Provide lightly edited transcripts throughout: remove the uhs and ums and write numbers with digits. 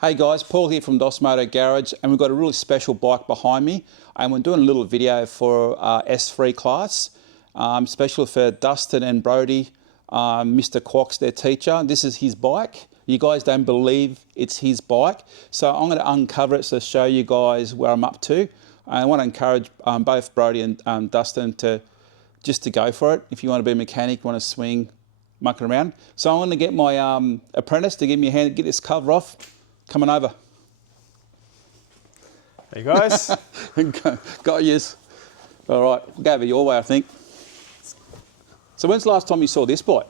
Hey guys, Paul here from DOS Moto Garage, and we've got a really special bike behind me, and we're doing a little video for S3 class, special for Dustin and Brody. Mr Quoc's their teacher. This is his bike. You guys don't believe it's his bike, so I'm going to uncover it to show you guys where I'm up to. I want to encourage both Brody and Dustin to go for it. If you want to be a mechanic, want to swing, muck around. So I'm going to get my apprentice to give me a hand to get this cover off. Coming over. Hey guys. Got yous. All right, we'll go over your way, I think. So when's the last time you saw this bike?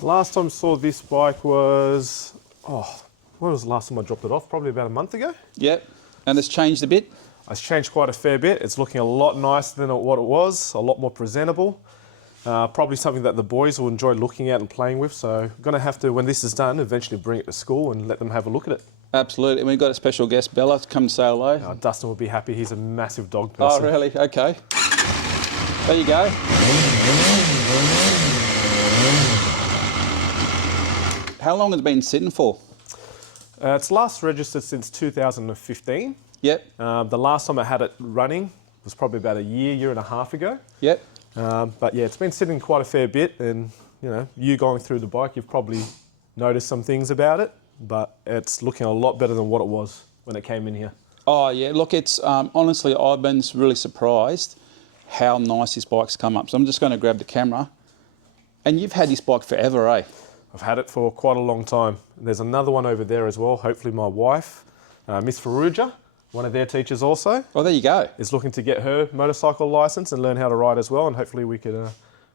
Last time I saw this bike was, when was the last time I dropped it off? Probably about a month ago. Yep, and it's changed a bit? It's changed quite a fair bit. It's looking a lot nicer than what it was, a lot more presentable. Probably something that the boys will enjoy looking at and playing with. So I'm going to have to, when this is done, eventually bring it to school and let them have a look at it. Absolutely. And we've got a special guest, Bella, to come say hello. Dustin will be happy. He's a massive dog person. Oh, really? Okay. There you go. How long has it been sitting for? It's last registered since 2015. Yep. The last time I had it running was probably about a year and a half ago. Yep. But yeah, it's been sitting quite a fair bit, and you going through the bike, you've probably noticed some things about it, but it's looking a lot better than what it was when it came in here. Oh yeah, look, it's honestly, I've been really surprised how nice this bike's come up. So I'm just going to grab the camera. And you've had this bike forever, eh? I've had it for quite a long time. There's another one over there as well. Hopefully my wife, Miss Faruja, one of their teachers also. Oh, there you go. Is looking to get her motorcycle license and learn how to ride as well, and hopefully we could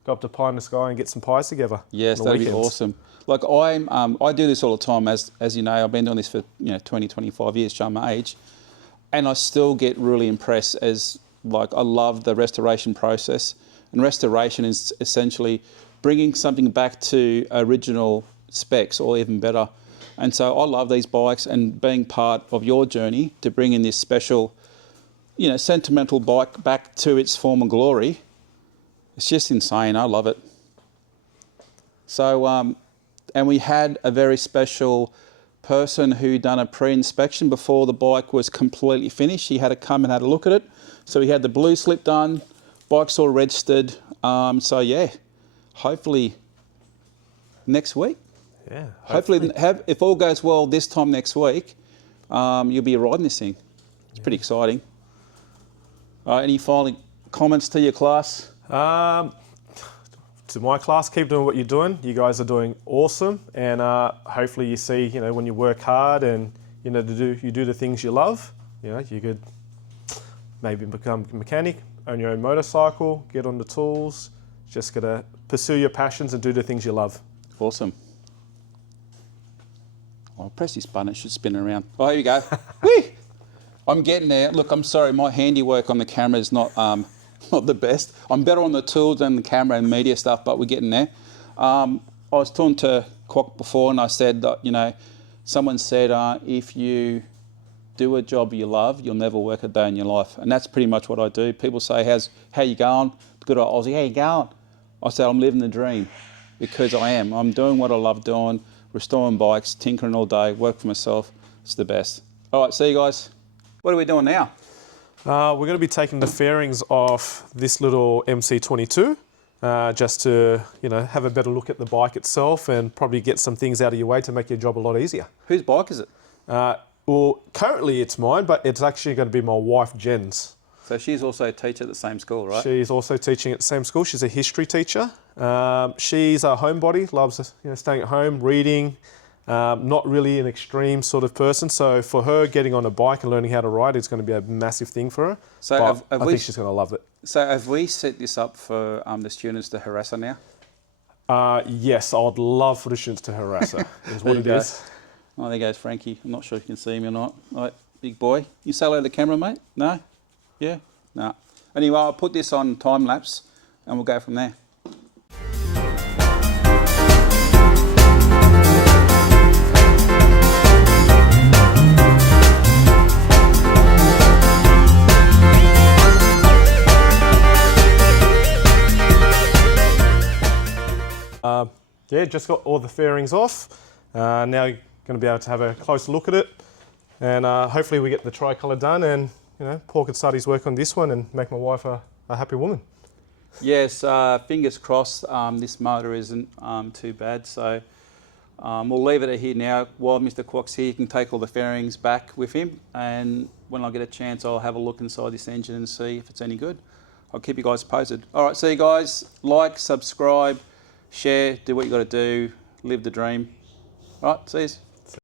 go up to Pie in the Sky and get some pies together. Yes, that'd be awesome. Like I do this all the time, as you know. I've been doing this for 20, 25 years, showing my age, and I still get really impressed. As like I love the restoration process, and restoration is essentially bringing something back to original specs or even better. And so I love these bikes, and being part of your journey to bring in this special, sentimental bike back to its former glory. It's just insane. I love it. So, and we had a very special person who done a pre-inspection before the bike was completely finished. He had to come and had a look at it. So he had the blue slip done, bike's all registered. So yeah, hopefully next week. Yeah. Hopefully, if all goes well this time next week, you'll be riding this thing. It's pretty exciting. Any final comments to your class? To my class, keep doing what you're doing. You guys are doing awesome, and hopefully you see, when you work hard and you do the things you love. You could maybe become a mechanic, own your own motorcycle, get on the tools. Just gotta pursue your passions and do the things you love. Awesome. I'll press this button, it should spin around. Oh, here you go. Whee! I'm getting there. Look, I'm sorry, my handiwork on the camera is not the best. I'm better on the tools than the camera and media stuff, but we're getting there. I was talking to Quoc before, and I said that, someone said, if you do a job you love, you'll never work a day in your life. And that's pretty much what I do. People say, how you going? Good old Aussie, how you going? I said, I'm living the dream, because I am. I'm doing what I love doing, restoring bikes, tinkering all day, work for myself. It's the best. All right, see you guys. What are we doing now? We're going to be taking the fairings off this little MC22, just to have a better look at the bike itself and probably get some things out of your way to make your job a lot easier. Whose bike is it? Well, currently it's mine, but it's actually going to be my wife Jen's. So she's also a teacher at the same school, right? She's also teaching at the same school. She's a history teacher. She's a homebody, loves staying at home, reading. Not really an extreme sort of person. So for her, getting on a bike and learning how to ride is going to be a massive thing for her. So I think she's going to love it. So have we set this up for the students to harass her now? Yes, I would love for the students to harass her, is what it is. Oh, there goes Frankie. I'm not sure if you can see me or not. All right, big boy. You say hello to the camera, mate? No? Yeah? No. Anyway, I'll put this on time lapse and we'll go from there. Yeah, just got all the fairings off. Now you're going to be able to have a closer look at it. And hopefully we get the tricolour done, and Paul can start his work on this one and make my wife a happy woman. Yes, fingers crossed this motor isn't too bad. So we'll leave it here now. While Mr Quoc's here, you can take all the fairings back with him, and when I get a chance, I'll have a look inside this engine and see if it's any good. I'll keep you guys posted. All right, see you guys. Like, subscribe, share, do what you got to do, live the dream. All right, see you.